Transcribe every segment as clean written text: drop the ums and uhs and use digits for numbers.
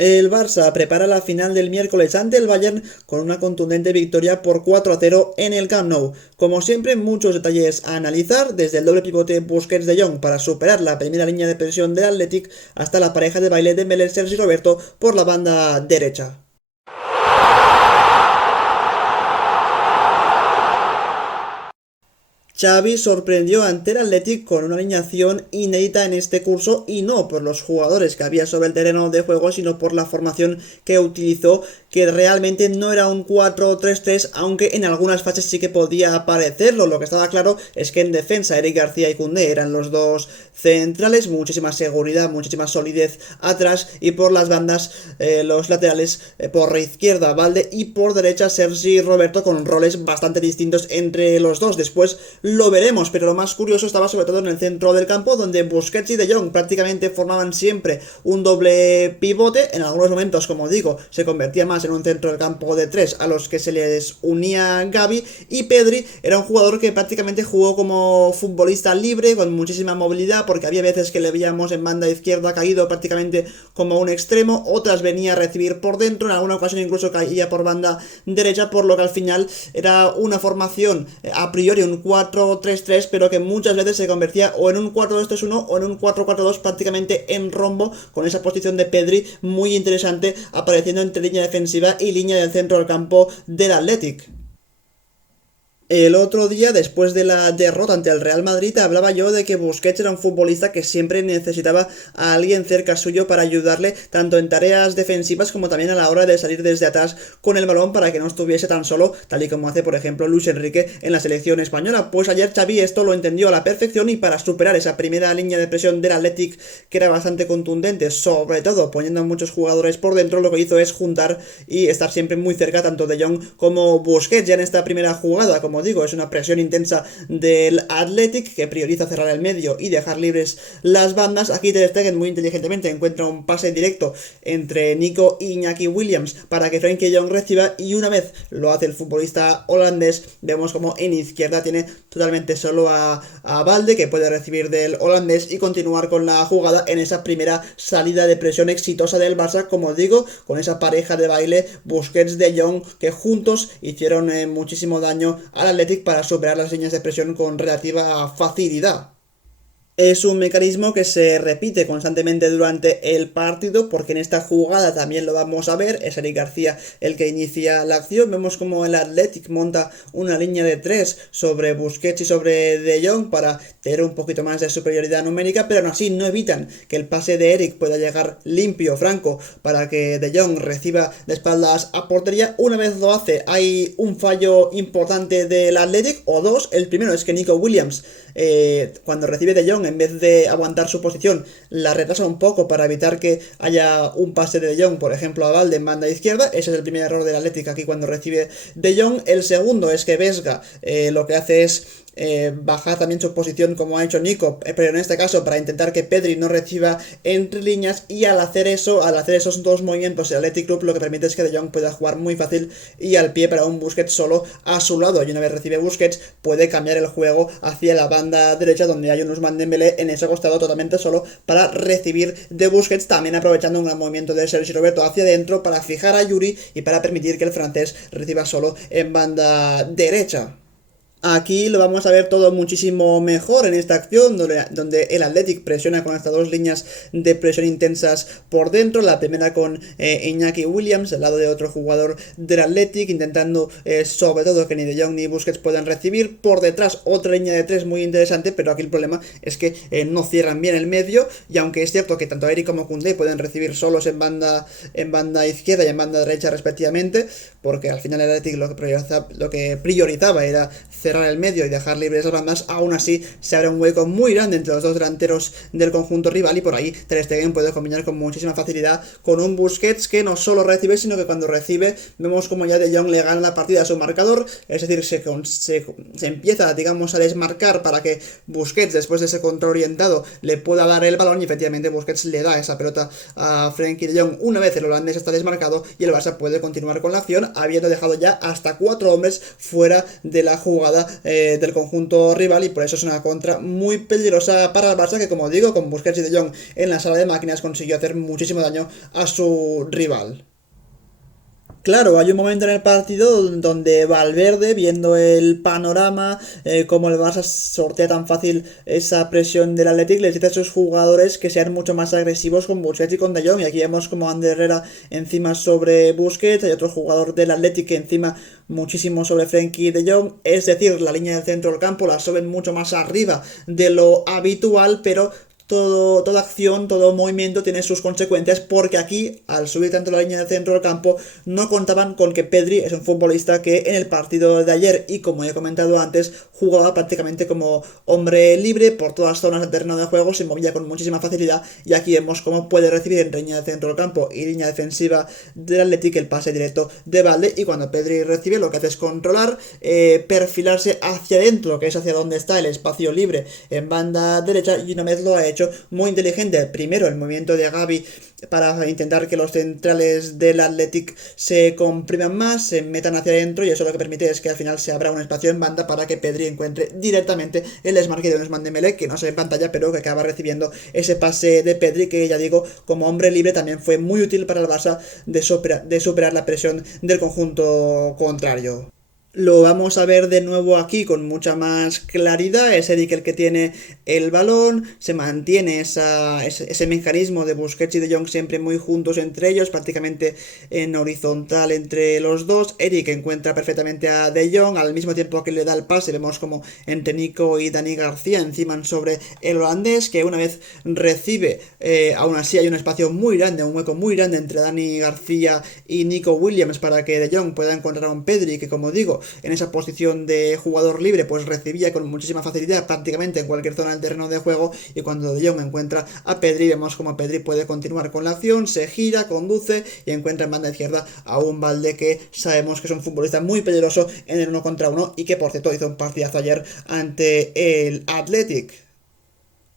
El Barça prepara la final del miércoles ante el Bayern con una contundente victoria por 4-0 en el Camp Nou. Como siempre, muchos detalles a analizar, desde el doble pivote Busquets de Jong para superar la primera línea de presión del Athletic hasta la pareja de baile de Dembélé, Sergi Roberto por la banda derecha. Xavi sorprendió ante el Athletic con una alineación inédita en este curso y no por los jugadores que había sobre el terreno de juego, sino por la formación que utilizó, que realmente no era un 4-3-3, aunque en algunas fases sí que podía parecerlo. Lo que estaba claro es que en defensa Eric García y Koundé eran los dos centrales, muchísima seguridad, muchísima solidez atrás, y por las bandas los laterales, por izquierda Valde y por derecha Sergi Roberto, con roles bastante distintos entre los dos. Después lo veremos, pero lo más curioso estaba sobre todo en el centro del campo, donde Busquets y De Jong prácticamente formaban siempre un doble pivote. En algunos momentos, como digo, se convertía más en un centro del campo de tres a los que se les unía Gavi, y Pedri era un jugador que prácticamente jugó como futbolista libre, con muchísima movilidad, porque había veces que le veíamos en banda izquierda caído prácticamente como un extremo, otras venía a recibir por dentro, en alguna ocasión incluso caía por banda derecha, por lo que al final era una formación a priori un 4-3-3, pero que muchas veces se convertía o en un 4-2-3-1 o en un 4-4-2 prácticamente en rombo, con esa posición de Pedri muy interesante apareciendo entre línea defensiva y línea del centro del campo del Athletic. El otro día, después de la derrota ante el Real Madrid, hablaba yo de que Busquets era un futbolista que siempre necesitaba a alguien cerca suyo para ayudarle tanto en tareas defensivas como también a la hora de salir desde atrás con el balón, para que no estuviese tan solo, tal y como hace por ejemplo Luis Enrique en la selección española. Pues ayer Xavi esto lo entendió a la perfección, y para superar esa primera línea de presión del Athletic, que era bastante contundente, sobre todo poniendo a muchos jugadores por dentro, lo que hizo es juntar y estar siempre muy cerca tanto de Jong como Busquets. Ya en esta primera jugada, como digo, es una presión intensa del Athletic, que prioriza cerrar el medio y dejar libres las bandas. Aquí Ter Stegen muy inteligentemente encuentra un pase directo entre Nico y Iñaki Williams para que Frenkie de Jong reciba, y una vez lo hace el futbolista holandés, vemos como en izquierda tiene totalmente solo a Valde, que puede recibir del holandés y continuar con la jugada en esa primera salida de presión exitosa del Barça, como digo, con esa pareja de baile Busquets de Jong, que juntos hicieron muchísimo daño al Athletic para superar las líneas de presión con relativa facilidad. Es un mecanismo que se repite constantemente durante el partido, porque en esta jugada también lo vamos a ver, es Eric García el que inicia la acción. Vemos como el Athletic monta una línea de 3 sobre Busquets y sobre De Jong para tener un poquito más de superioridad numérica, pero aún así no evitan que el pase de Eric pueda llegar limpio, franco, para que De Jong reciba de espaldas a portería. Una vez lo hace, hay un fallo importante del Athletic, o dos. El primero es que Nico Williams, cuando recibe De Jong, en vez de aguantar su posición, la retrasa un poco para evitar que haya un pase de Jong, por ejemplo, a Valde en banda izquierda. Ese es el primer error del Atlético aquí cuando recibe De Jong. El segundo es que Vesga lo que hace es bajar también su posición, como ha hecho Nico, pero en este caso para intentar que Pedri no reciba entre líneas, y al hacer esos dos movimientos, el Athletic Club lo que permite es que De Jong pueda jugar muy fácil y al pie para un Busquets solo a su lado, y una vez recibe Busquets puede cambiar el juego hacia la banda derecha, donde hay un Ousmane Dembélé en ese costado totalmente solo para recibir de Busquets, también aprovechando un gran movimiento de Sergi Roberto hacia adentro para fijar a Yuri y para permitir que el francés reciba solo en banda derecha. Aquí lo vamos a ver todo muchísimo mejor en esta acción, donde el Athletic presiona con estas dos líneas de presión intensas por dentro. La primera con Iñaki Williams, al lado de otro jugador del Athletic, intentando sobre todo que ni De Jong ni Busquets puedan recibir. Por detrás otra línea de tres muy interesante, pero aquí el problema es que no cierran bien el medio, y aunque es cierto que tanto Eric como Koundé pueden recibir solos en banda izquierda y en banda derecha respectivamente, porque al final el Athletic lo que priorizaba era cerrar el medio y dejar libres las bandas, aún así se abre un hueco muy grande entre los dos delanteros del conjunto rival, y por ahí Ter Stegen puede combinar con muchísima facilidad con un Busquets que no solo recibe, sino que cuando recibe vemos como ya De Jong le gana la partida a su marcador, es decir, se empieza, digamos, a desmarcar para que Busquets, después de ese control orientado, le pueda dar el balón, y efectivamente Busquets le da esa pelota a Frenkie de Jong. Una vez el holandés está desmarcado, y el Barça puede continuar con la acción, habiendo dejado ya hasta 4 hombres fuera de la jugada jugada del conjunto rival, y por eso es una contra muy peligrosa para el Barça, que como digo, con Busquets y De Jong en la sala de máquinas consiguió hacer muchísimo daño a su rival. Claro, hay un momento en el partido donde Valverde, viendo el panorama, como el Barça sortea tan fácil esa presión del Athletic, les dice a sus jugadores que sean mucho más agresivos con Busquets y con De Jong. Y aquí vemos como Ander Herrera encima sobre Busquets, hay otro jugador del Athletic que encima muchísimo sobre Frenkie De Jong. Es decir, la línea del centro del campo la suben mucho más arriba de lo habitual, pero toda acción, todo movimiento tiene sus consecuencias, porque aquí, al subir tanto la línea de centro del campo, no contaban con que Pedri es un futbolista que en el partido de ayer, y como he comentado antes, jugaba prácticamente como hombre libre por todas las zonas del terreno de juego, se movía con muchísima facilidad, y aquí vemos cómo puede recibir en línea de centro del campo y línea defensiva del Athletic el pase directo de Valde, y cuando Pedri recibe lo que hace es controlar, perfilarse hacia adentro, que es hacia donde está el espacio libre en banda derecha, y una vez lo ha hecho muy inteligente. Primero el movimiento de Gavi para intentar que los centrales del Athletic se compriman más, se metan hacia adentro, y eso lo que permite es que al final se abra un espacio en banda para que Pedri encuentre directamente el desmarque de Ousmane Dembélé, que no se ve en pantalla, pero que acaba recibiendo ese pase de Pedri, que ya digo, como hombre libre también fue muy útil para el Barça de superar la presión del conjunto contrario. Lo vamos a ver de nuevo aquí con mucha más claridad. Es Eric el que tiene el balón, se mantiene ese mecanismo de Busquets y De Jong siempre muy juntos entre ellos, prácticamente en horizontal entre los dos. Eric encuentra perfectamente a De Jong, al mismo tiempo que le da el pase vemos como entre Nico y Dani García enciman sobre el holandés, que una vez recibe, aún así hay un espacio muy grande, un hueco muy grande entre Dani García y Nico Williams para que De Jong pueda encontrar a un Pedri que, como digo, en esa posición de jugador libre pues recibía con muchísima facilidad prácticamente en cualquier zona del terreno de juego, y cuando De Jong encuentra a Pedri vemos como Pedri puede continuar con la acción, se gira, conduce y encuentra en banda izquierda a un Valde que sabemos que es un futbolista muy peligroso en el 1 contra 1 y que por cierto hizo un partidazo ayer ante el Athletic.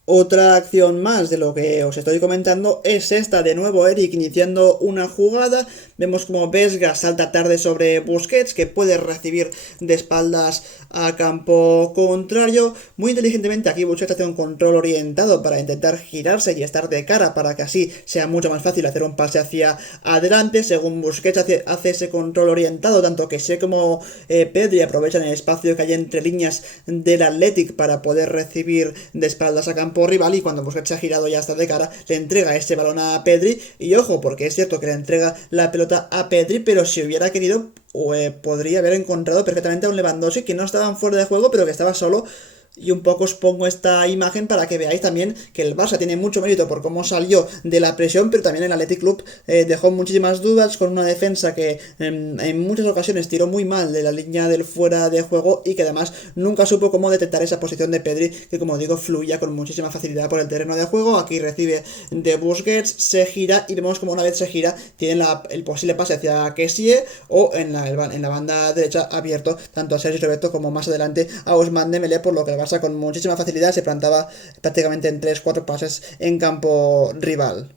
Otra acción más de lo que os estoy comentando es esta, de nuevo Eric iniciando una jugada, vemos como Vesga salta tarde sobre Busquets, que puede recibir de espaldas a campo contrario, muy inteligentemente aquí Busquets hace un control orientado para intentar girarse y estar de cara para que así sea mucho más fácil hacer un pase hacia adelante. Según Busquets hace ese control orientado, tanto que sé como Pedri aprovechan el espacio que hay entre líneas del Athletic para poder recibir de espaldas a campo rival, y cuando Busquets se ha girado ya está de cara, le entrega este balón a Pedri, y ojo, porque es cierto que le entrega la pelota a Pedri, pero si hubiera querido, podría haber encontrado perfectamente a un Lewandowski que no estaba fuera de juego, pero que estaba solo. Y un poco os pongo esta imagen para que veáis también que el Barça tiene mucho mérito por cómo salió de la presión, pero también el Athletic Club dejó muchísimas dudas con una defensa que en muchas ocasiones tiró muy mal de la línea del fuera de juego, y que además nunca supo cómo detectar esa posición de Pedri, que como digo fluía con muchísima facilidad por el terreno de juego. Aquí recibe de Busquets, se gira y vemos como una vez se gira tiene el posible pase hacia Kessie, o en la banda derecha abierto tanto a Sergi Roberto como más adelante a Ousmane Dembélé, por lo que el Barça con muchísima facilidad se plantaba prácticamente en 3-4 pases en campo rival.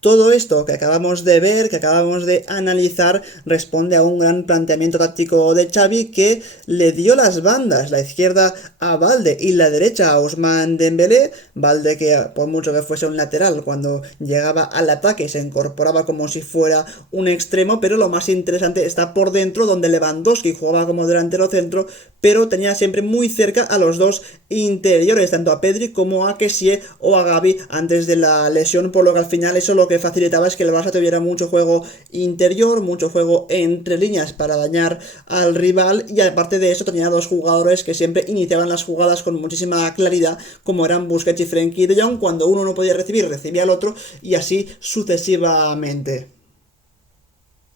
Todo esto que acabamos de ver, que acabamos de analizar, responde a un gran planteamiento táctico de Xavi, que le dio las bandas, la izquierda a Valde y la derecha a Ousmane Dembélé. Valde, que por mucho que fuese un lateral, cuando llegaba al ataque se incorporaba como si fuera un extremo, pero lo más interesante está por dentro, donde Lewandowski jugaba como delantero centro, pero tenía siempre muy cerca a los dos interiores, tanto a Pedri como a Kessie o a Gavi antes de la lesión, por lo que al final eso lo que facilitaba es que el Barça tuviera mucho juego interior, mucho juego entre líneas para dañar al rival, y aparte de eso tenía dos jugadores que siempre iniciaban las jugadas con muchísima claridad, como eran Busquets y Frenkie de Jong. Cuando uno no podía recibir, recibía al otro, y así sucesivamente.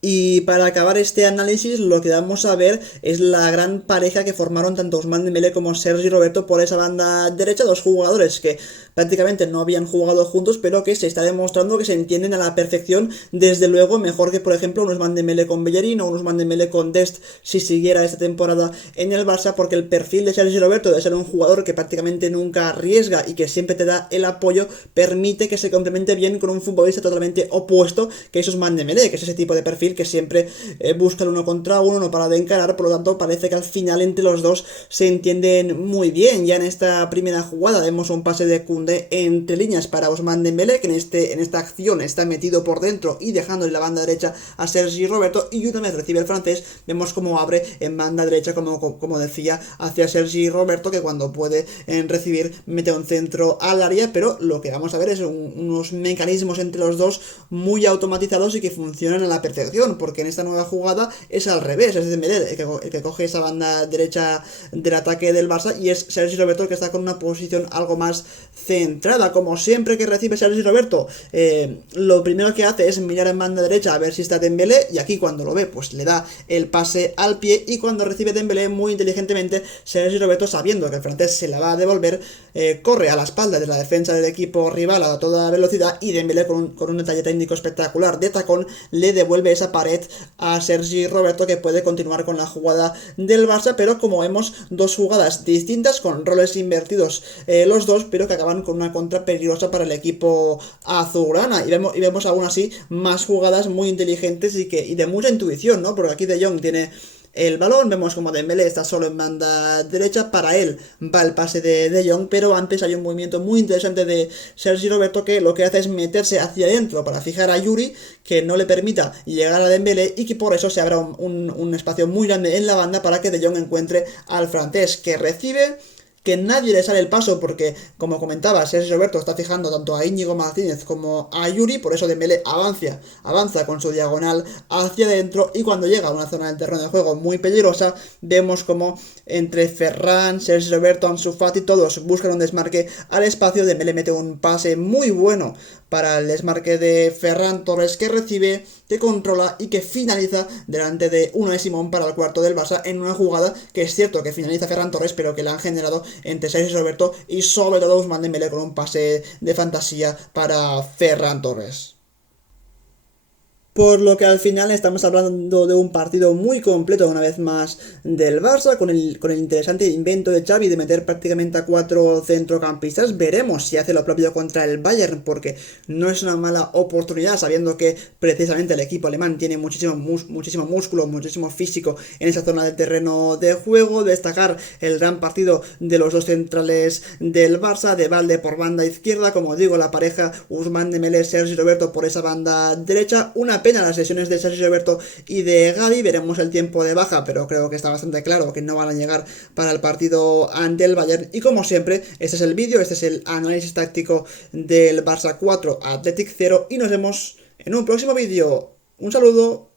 Y para acabar este análisis, lo que vamos a ver es la gran pareja que formaron tanto Ousmane Dembélé como Sergi Roberto por esa banda derecha, dos jugadores que prácticamente no habían jugado juntos, pero que se está demostrando que se entienden a la perfección, desde luego mejor que por ejemplo un Ousmane Dembélé con Bellerín o un Ousmane Dembélé con Dest si siguiera esta temporada en el Barça, porque el perfil de Sergi Roberto de ser un jugador que prácticamente nunca arriesga y que siempre te da el apoyo, permite que se complemente bien con un futbolista totalmente opuesto que es Ousmane Dembélé, que es ese tipo de perfil que siempre buscan uno contra uno, no para de encarar, por lo tanto parece que al final entre los dos se entienden muy bien. Ya en esta primera jugada vemos un pase de Koundé entre líneas para Ousmane Dembélé, que en esta acción está metido por dentro y dejando en la banda derecha a Sergi Roberto, y una vez recibe el francés, vemos cómo abre en banda derecha, como decía, hacia Sergi Roberto, que cuando puede recibir mete un centro al área, pero lo que vamos a ver es unos mecanismos entre los dos muy automatizados y que funcionan a la perfección, porque en esta nueva jugada es al revés, es Dembélé el que coge esa banda derecha del ataque del Barça y es Sergi Roberto el que está con una posición algo más centrada. Como siempre que recibe Sergi Roberto, lo primero que hace es mirar en banda derecha a ver si está Dembélé, y aquí cuando lo ve pues le da el pase al pie, y cuando recibe Dembélé muy inteligentemente Sergi Roberto, sabiendo que el francés se la va a devolver, corre a la espalda de la defensa del equipo rival a toda velocidad, y Dembélé con un detalle técnico espectacular de tacón le devuelve esa pared a Sergi Roberto, que puede continuar con la jugada del Barça. Pero como vemos, dos jugadas distintas con roles invertidos los dos, pero que acaban con una contra peligrosa para el equipo azulgrana, y vemos aún así más jugadas muy inteligentes y de mucha intuición, ¿no? Porque aquí De Jong tiene el balón, vemos como Dembélé está solo en banda derecha, para él va el pase de Jong, pero antes hay un movimiento muy interesante de Sergi Roberto que lo que hace es meterse hacia adentro para fijar a Yuri, que no le permita llegar a Dembélé, y que por eso se abra un espacio muy grande en la banda para que De Jong encuentre al francés, que recibe, que nadie le sale el paso, porque como comentaba, Sergi Roberto está fijando tanto a Íñigo Martínez como a Yuri, por eso Dembélé avanza con su diagonal hacia adentro, y cuando llega a una zona del terreno de juego muy peligrosa, vemos como entre Ferran, Sergi Roberto, Ansu Fati, todos buscan un desmarque al espacio. Dembélé mete un pase muy bueno para el desmarque de Ferran Torres, que recibe, que controla y que finaliza delante de Unai Simón para el cuarto del Barça, en una jugada que es cierto que finaliza Ferran Torres, pero que la han generado entre Sergi Roberto y sobre todo Ousmane Dembélé con un pase de fantasía para Ferran Torres. Por lo que al final estamos hablando de un partido muy completo una vez más del Barça, con el interesante invento de Xavi de meter prácticamente a 4 centrocampistas. Veremos si hace lo propio contra el Bayern, porque no es una mala oportunidad, sabiendo que precisamente el equipo alemán tiene muchísimo músculo, muchísimo físico en esa zona del terreno de juego. Destacar el gran partido de los dos centrales del Barça, de Valde por banda izquierda, como digo, la pareja Ousmane Dembélé, Sergi Roberto por esa banda derecha. Una pena las lesiones de Sergi Roberto y de Gavi, veremos el tiempo de baja, pero creo que está bastante claro que no van a llegar para el partido ante el Bayern. Y como siempre, este es el vídeo, este es el análisis táctico del Barça 4, Athletic 0, y nos vemos en un próximo vídeo. Un saludo.